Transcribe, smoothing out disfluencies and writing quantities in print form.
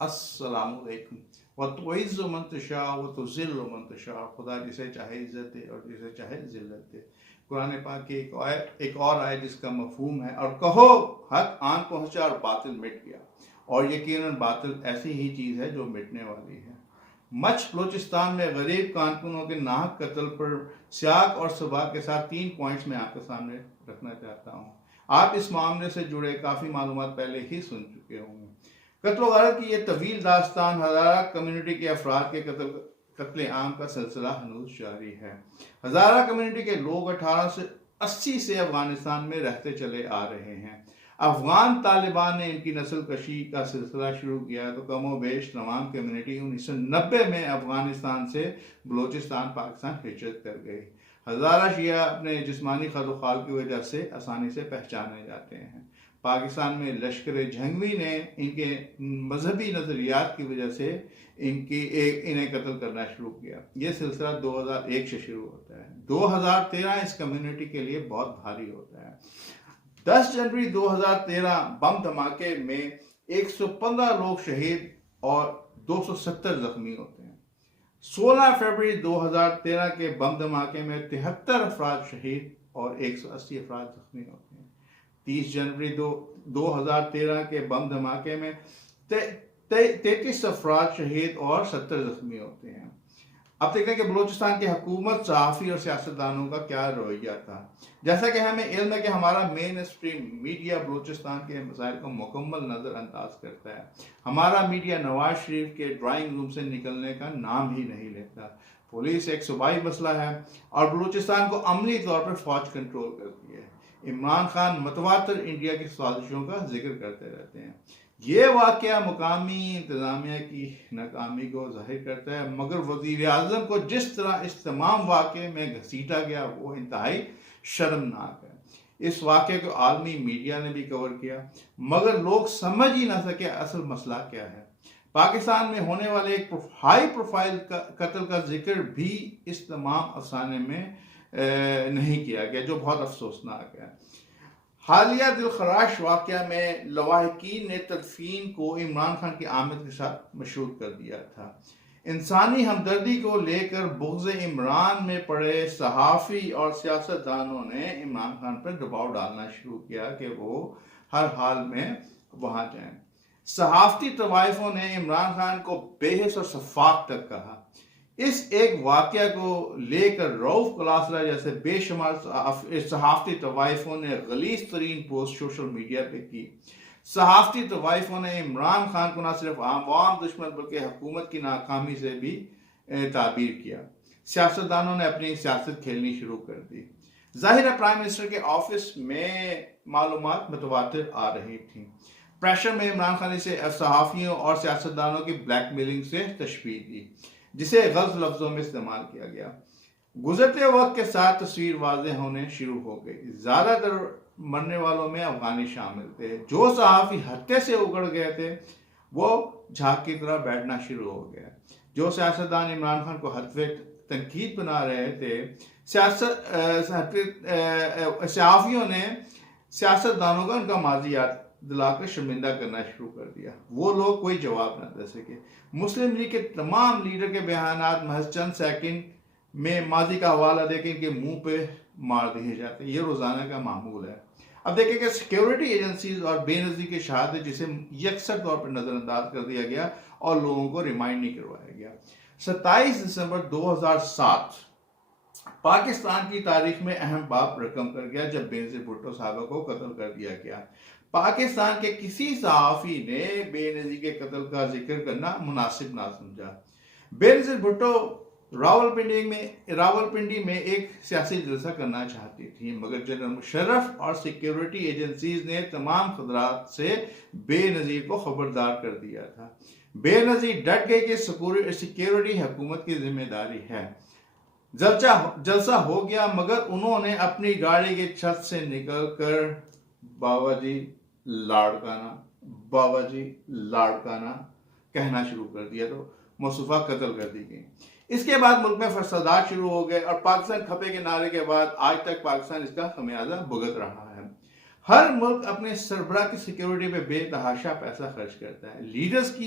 السلام علیکم. وَتُعِزُّ مَن تَشَاءُ وَتُذِلُّ مَن تَشَاءُ. خدا جسے چاہے عزت دے اور جسے چاہے ذلت دے. قرآن پاک کی ایک اور آیت جس کا مفہوم ہے، اور کہو حق آن پہنچا اور باطل مٹ گیا، اور یقیناً باطل ایسی ہی چیز ہے جو مٹنے والی ہے. مچھ بلوچستان میں غریب کارکنوں کے ناحق قتل پر سیاق اور سباق کے ساتھ 3 پوائنٹس میں آپ کے سامنے رکھنا چاہتا ہوں. آپ اس معاملے سے جڑے کافی معلومات پہلے ہی سن چکے ہوں گے. قتل و غارت کی یہ طویل داستان ہزارہ کمیونٹی کے افراد کے قتل عام کا سلسلہ ہنوز جاری ہے. ہزارہ کمیونٹی کے لوگ 1880 سے افغانستان میں رہتے چلے آ رہے ہیں. افغان طالبان نے ان کی نسل کشی کا سلسلہ شروع کیا تو کم و بیش تمام کمیونٹی 1990 میں افغانستان سے بلوچستان پاکستان ہجرت کر گئی. ہزارہ شیعہ اپنے جسمانی خد و خال کی وجہ سے آسانی سے پہچانے جاتے ہیں. پاکستان میں لشکر جھنگوی نے ان کے مذہبی نظریات کی وجہ سے انہیں قتل کرنا شروع کیا. یہ سلسلہ 2001 سے شروع ہوتا ہے. 2013 اس کمیونٹی کے لیے بہت بھاری ہوتا ہے. 10 جنوری 2013 بم دھماکے میں 115 لوگ شہید اور 270 زخمی ہوتے ہیں. 16 فروری 2013 کے بم دھماکے میں 73 افراد شہید اور 180 افراد زخمی ہوتے ہیں. 30 جنوری 2013 کے بم دھماکے میں 33 افراد شہید اور 70 زخمی ہوتے ہیں. اب دیکھیں کہ بلوچستان کی حکومت، صحافی اور سیاستدانوں کا کیا رویہ تھا. جیسا کہ ہمیں علم ہے کہ ہمارا مین اسٹریم میڈیا بلوچستان کے مسائل کو مکمل نظر انداز کرتا ہے. ہمارا میڈیا نواز شریف کے ڈرائنگ روم سے نکلنے کا نام ہی نہیں لیتا. پولیس ایک صوبائی مسئلہ ہے اور بلوچستان کو عملی طور پر فوج کنٹرول کرتی ہے. عمران خان متواتر انڈیا کی سازشوں کا ذکر کرتے رہتے ہیں. یہ واقعہ مقامی انتظامیہ کی ناکامی کو ظاہر کرتا ہے، مگر وزیر اعظم کو جس طرح اس تمام واقعے میں گھسیٹا گیا وہ انتہائی شرمناک ہے. اس واقعے کو عالمی میڈیا نے بھی کور کیا، مگر لوگ سمجھ ہی نہ سکے اصل مسئلہ کیا ہے. پاکستان میں ہونے والے ایک ہائی پروفائل قتل کا ذکر بھی اس تمام افسانے میں نہیں کیا گیا، جو بہت افسوسناک ہے. حالیہ دلخراش واقعہ میں لواحقین نے تدفین کو عمران خان کی آمد کے ساتھ مشروط کر دیا تھا. انسانی ہمدردی کو لے کر بغض عمران میں پڑے صحافی اور سیاستدانوں نے عمران خان پر دباؤ ڈالنا شروع کیا کہ وہ ہر حال میں وہاں جائیں. صحافتی طوائفوں نے عمران خان کو بے حس اور شفاق تک کہا. اس ایک واقعہ کو لے کر رؤف کلاسرا جیسے بے شمار صحافتی طوائفوں نے غلیظ ترین پوسٹ سوشل میڈیا پہ کی. صحافتی طوائفوں نے عمران خان کو نہ صرف عوام دشمن بلکہ حکومت کی ناکامی سے بھی تعبیر کیا. سیاستدانوں نے اپنی سیاست کھیلنی شروع کر دی. ظاہر ہے پرائم منسٹر کے آفس میں معلومات متواتر آ رہی تھیں. پریشر میں عمران خان سے صحافیوں اور سیاستدانوں کی بلیک میلنگ سے تشبیہ دی، جسے غلط لفظوں میں استعمال کیا گیا. گزرتے وقت کے ساتھ تصویر واضح ہونے شروع ہو گئی. زیادہ تر مرنے والوں میں افغانی شامل تھے. جو صحافی ہتھے سے اگڑ گئے تھے وہ جھاگ کی طرح بیٹھنا شروع ہو گیا. جو سیاستدان عمران خان کو ہدف تنقید بنا رہے تھے، صحافیوں نے سیاستدانوں کا ان کا ماضی یاد دلا کر شرمندہ کرنا شروع کر دیا. وہ لوگ کوئی جواب نہ دے سکے. مسلم لیگ کے تمام لیڈر کے بیانات محض چند سیکنڈ میں ماضی کا حوالہ دے کے ان کے منہ پہ مار دیے جاتے. یہ روزانہ کا معمول ہے. اب دیکھیں کہ سیکیورٹی ایجنسیز اور بے نظیر کی شہادت جسے یکسر طور پر نظر انداز کر دیا گیا اور لوگوں کو ریمائنڈ نہیں کروایا گیا. 27 دسمبر 2007 پاکستان کی تاریخ میں اہم باب رقم کر گیا جب بے نظیر بھٹو صاحبہ کو قتل کر دیا گیا. پاکستان کے کسی صحافی نے بے نظیر کے قتل کا ذکر کرنا مناسب نہ سمجھا. بے نظیر بھٹو راولپنڈی میں ایک سیاسی جلسہ کرنا چاہتی تھی، مگر جنرل مشرف اور سیکیورٹی ایجنسیز نے تمام خطرات سے بے نظیر کو خبردار کر دیا تھا. بے نظیر ڈٹ گئی کہ سیکیورٹی حکومت کی ذمہ داری ہے. جلسہ ہو گیا، مگر انہوں نے اپنی گاڑی کی چھت سے نکل کر بابا جی لاڑکانہ کہنا شروع کر دیا تو مصطفیٰ قتل کر دی گئی. اس کے بعد ملک میں فسادات شروع ہو گئے اور پاکستان کھپے کے نعرے کے بعد آج تک پاکستان اس کا خمیازہ بھگت رہا ہے. ہر ملک اپنے سربراہ کی سیکیورٹی پہ بے تحاشا پیسہ خرچ کرتا ہے. لیڈرز کی